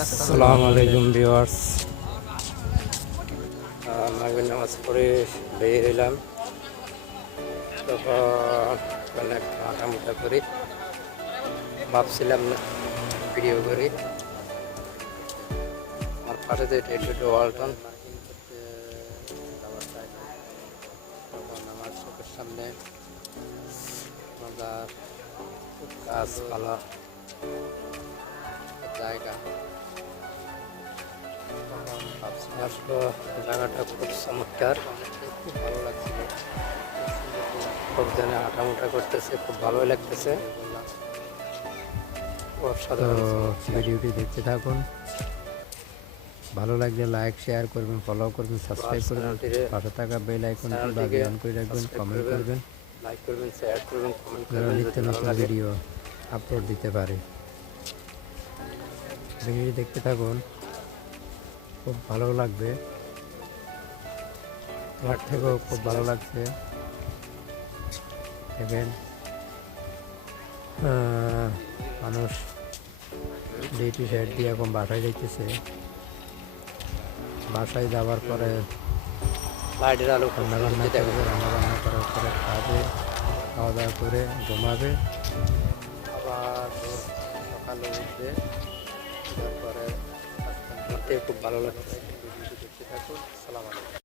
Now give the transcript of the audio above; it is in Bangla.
আসসালামু আলাইকুম ভিউয়ার্স। মাগরিব নামাজ পড়ে বের হলাম, তখন অনেক হাঁটামুটা করি, ভাবছিলাম না ভিডিও করি। আমার পাশে তো এটা ওয়ালটন, তখন আমার চোখের সামনে মজার গাছপালা জায়গা, আসলো জায়গাটা খুব চমৎকার, খুব ভালো লাগছিল। খুব জনে হাঁটামুটা করতেছে, খুব ভালোই লাগতেছে। ভিডিওটি দেখতে থাকুন, ভালো লাগলে লাইক শেয়ার করবেন, ফলো করবেন, সাবস্ক্রাইব করবেন, পাশে থাকা বেল আইকনটি বাজিয়ে অন করে রাখবেন, কমেন্ট করবেন, লাইক করবেন, শেয়ার করবেন, কমেন্ট করবেন, নিত্য নতুন ভিডিও আপলোড দিতে পারে। ভিডিওটি দেখতে থাকুন, খুব ভালো লাগবে, আমার থেকেও খুব ভালো লাগছে। দেখেন মানুষ ডিউটি সাইড দিয়ে এখন বাসায় যাইতেছে। বাসায় যাওয়ার পরে রান্না বান্না করবে, রান্না বান্না করার পরে খাবে, খাওয়া দাওয়া করে ঘুমাবে, আবার সকালে উঠবে। তারপরে খুব ভালো লাগছে। দেখতে থাকুন। আসসালামু আলাইকুম।